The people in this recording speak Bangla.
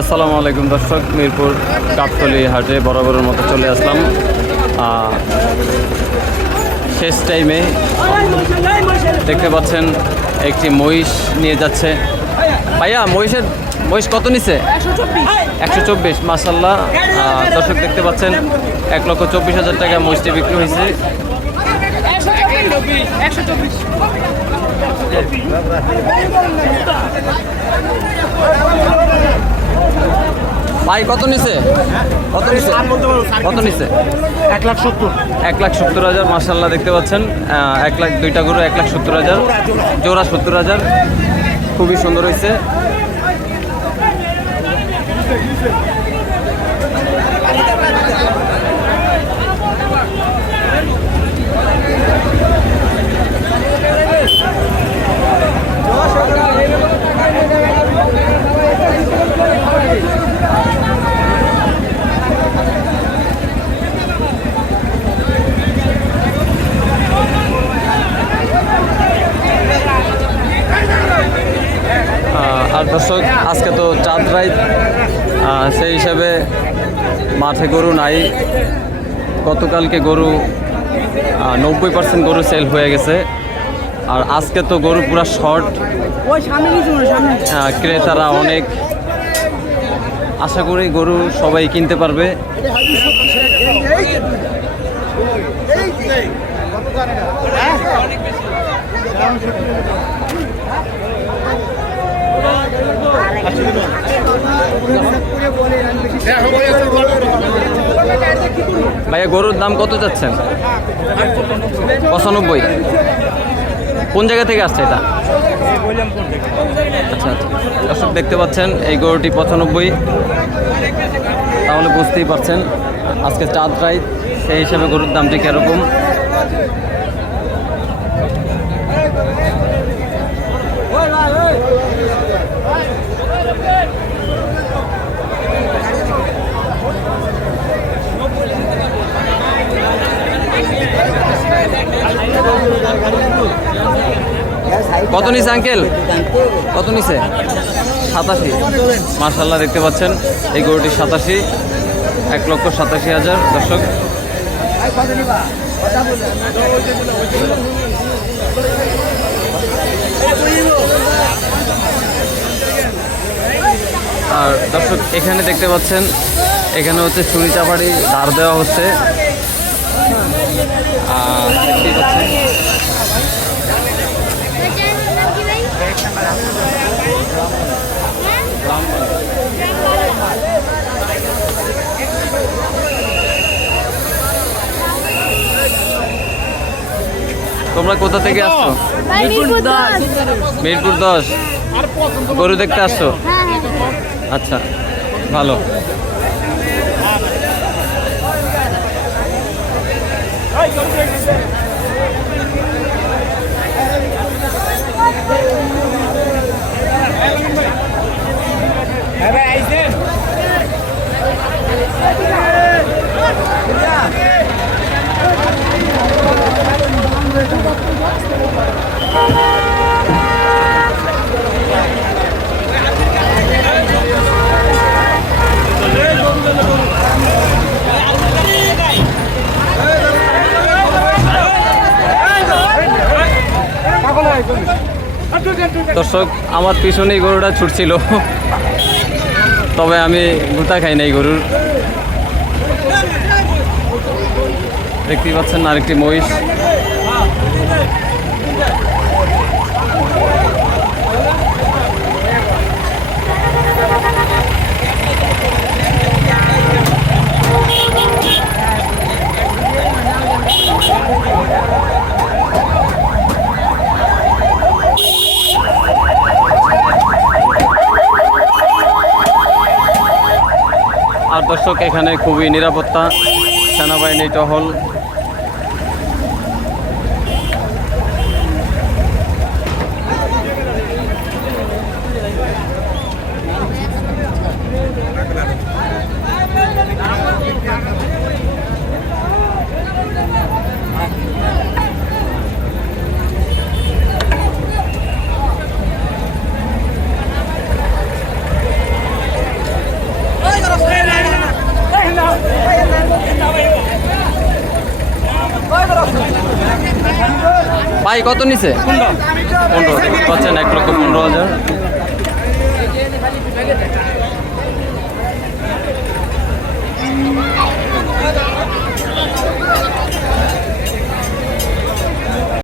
আসসালামু আলাইকুম দর্শক, মিরপুর গাবতলী হাটে বরাবরের মতো চলে আসলাম শেষ টাইমে। দেখতে পাচ্ছেন একটি মহিষ নিয়ে যাচ্ছে। ভাইয়া মহিষ কত নিছে? 124। মাশাআল্লাহ। দর্শক দেখতে পাচ্ছেন 1,24,000 টাকা মহিষটি বিক্রি হয়েছে। ভাই কত নিছে? কত নিছে? 1,70,000। মাশাআল্লাহ দেখতে পাচ্ছেন 1 লাখ, দুইটা গরু 1,70,000, জোড়া 70,000। খুবই সুন্দর হয়েছে। আর দর্শক আজকে তো চাঁদ রাত, সেই হিসাবে মাঠে গরু নাই। গতকালকে গরু 90% গরু সেল হয়ে গেছে। আর আজকে তো গরু পুরা শর্ট, ক্রেতারা অনেক। আশা করি গরু সবাই কিনতে পারবে। ভাইয়া গরুর দাম কত যাচ্ছেন? 95। কোন জায়গা থেকে আসছে এটা? আচ্ছা আচ্ছা, দর্শক দেখতে পাচ্ছেন এই গরুটি 95। তাহলে বুঝতেই পারছেন আজকে চাঁদ রাত, সেই হিসাবে গরুর দামটি কিরকম। কত নিছে আঙ্কেল? কত নিছে? 87। মাশাআল্লাহ দেখতে পাচ্ছেন এই গরুটি 87, 1,87,000। দর্শক আর দর্শক এখানে দেখতে পাচ্ছেন, এখানে হচ্ছে চুরি চাপাড়ি ধার দেওয়া হচ্ছে। তোমরা কোথা থেকে আসছো? মিরপুর 10। গরু দেখতে আসছো? আচ্ছা, ভালো। দর্শক আমার পিছনেই গরুটা ছুটছিল, তবে আমি গুতা খাই নাই গরুর। দেখতেই পাচ্ছেন আরেকটি মহিষ। আর দর্শক এখানে খুবই নিরাপত্তা, সেনাবাহিনী টহল। ভাই কত নিছে? 15। দেখতে পাচ্ছেন 1,15,000।